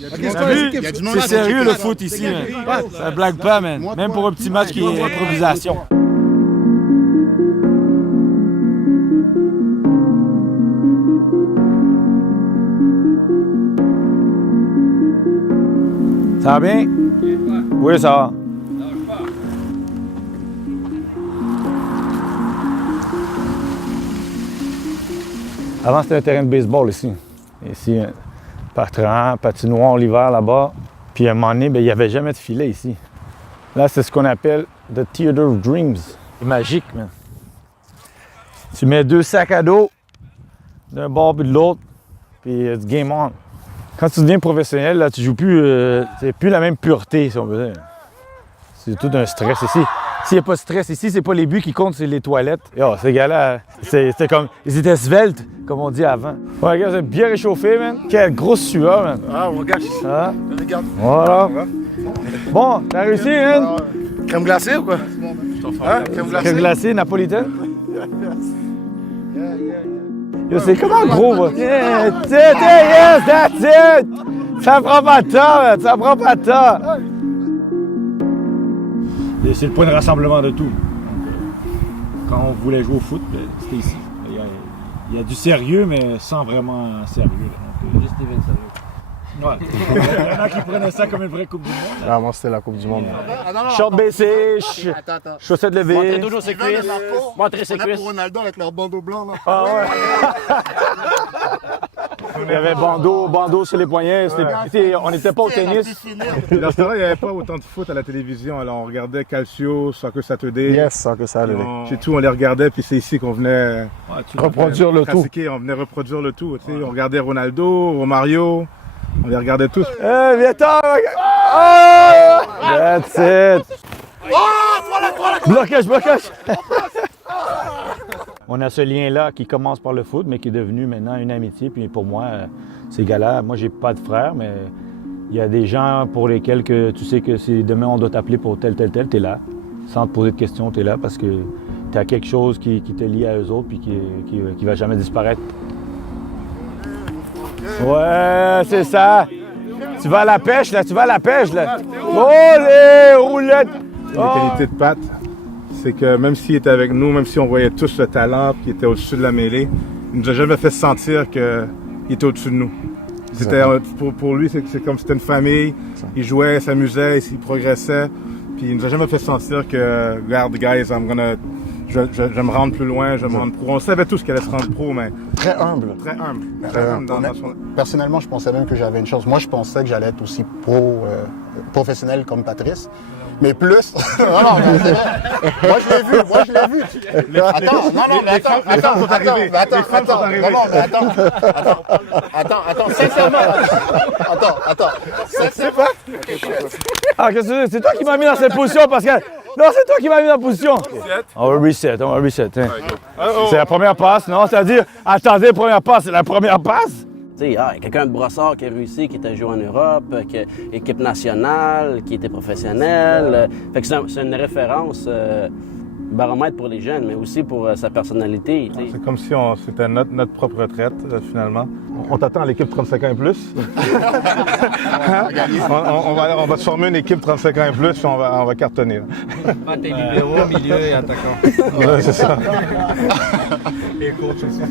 C'est sérieux le foot ici, man. Ça blague pas, man. Même pour un petit match qui est improvisation. Ça va bien? Oui, ça va. Avant, c'était un terrain de baseball ici. Ici, parterre, patinoire l'hiver là-bas. Puis à un moment donné, il n'y avait jamais de filet ici. Là, c'est ce qu'on appelle The Theater of Dreams. C'est magique, man. Tu mets 2 sacs à dos d'un bord puis de l'autre, puis it's game on. Quand tu deviens professionnel, là, tu joues plus, c'est plus la même pureté, si on veut dire. C'est tout un stress ici. S'il n'y a pas de stress ici, c'est pas les buts qui comptent, c'est les toilettes. Yo, ces gars-là, c'était comme, ils étaient sveltes, comme on dit avant. Ouais, regarde, c'est bien réchauffé, man. Quelle grosse sueur, man. Ah, regarde ici. Ah. Regarde. Voilà. Bon, t'as réussi, man. Crème glacée ou quoi? Hein? Crème glacée, napolitaine. Yo, c'est comment gros, moi? Yeah, yes, that's it! Ça prend pas de temps, man. Ça prend pas de temps. Et c'est le point de rassemblement de tout. Quand on voulait jouer au foot, c'était ici. Il y a du sérieux, mais sans vraiment sérieux. Juste des sérieux. Ouais. Il y en a qui prenaient ça comme une vraie Coupe du Monde. Ah, moi, c'était la Coupe du Monde. Short baissé, chaussettes levées. Montrez toujours ses cuisses. Montrez ses cuisses. Pour Ronaldo avec leur bandeau blanc, là. Ah ouais. Il y avait bandeau sur les poignets. On n'était pas au tennis. Dans ce temps-là, il n'y avait pas autant de foot à la télévision. Alors, on regardait Calcio, Soccer Saturday. Yes, Soccer Saturday. C'est tout, on les regardait, puis c'est ici qu'on venait reproduire le tout. On venait reproduire le tout. Tu sais, on regardait Ronaldo, Romario, on les regardait tous. Viens-t'en! Oh! That's it! Blocage! On a ce lien-là qui commence par le foot, mais qui est devenu maintenant une amitié. Puis pour moi, ces gars-là, moi, j'ai pas de frère, mais il y a des gens pour lesquels que tu sais que si demain on doit t'appeler pour tel, t'es là. Sans te poser de questions, t'es là parce que tu as quelque chose qui te lie à eux autres puis qui va jamais disparaître. Ouais, c'est ça. Tu vas à la pêche, là. Oh, les roulettes! La qualité de Pat, c'est que même s'il était avec nous, même si on voyait tous le talent qu'il était au-dessus de la mêlée, il nous a jamais fait sentir qu'il était au-dessus de nous. C'était, pour lui, c'est comme si c'était une famille. Il jouait, s'amusait, il progressait. Puis il nous a jamais fait sentir que, regarde, guys, je vais me rendre plus loin, je vais me rendre pro. On savait tous qu'elle allait se rendre pro, mais... Très humble. Personnellement, je pensais même que j'avais une chance. Moi, je pensais que j'allais être aussi professionnel comme Patrice. Mais plus... non, moi, je l'ai vu. Attends, sincèrement. Ah, qu'est-ce que c'est toi qui m'as mis dans cette position, Pascal? Non, c'est toi qui m'as mis dans la position. On va reset. Hein. C'est la première passe, non? C'est-à-dire, attendez, première passe, c'est la première passe? Tu sais, quelqu'un de Brossard qui a réussi, qui était joué en Europe, équipe nationale, qui était professionnel. Fait que c'est une référence, baromètre pour les jeunes, mais aussi pour sa personnalité. T'sais. C'est comme si c'était notre propre retraite, finalement. On t'attend à l'équipe 35 ans et plus. on va se former une équipe 35 ans et plus, puis on va cartonner. T'es libéraux, milieu et attaquant. Ouais, c'est ça. Et coach aussi.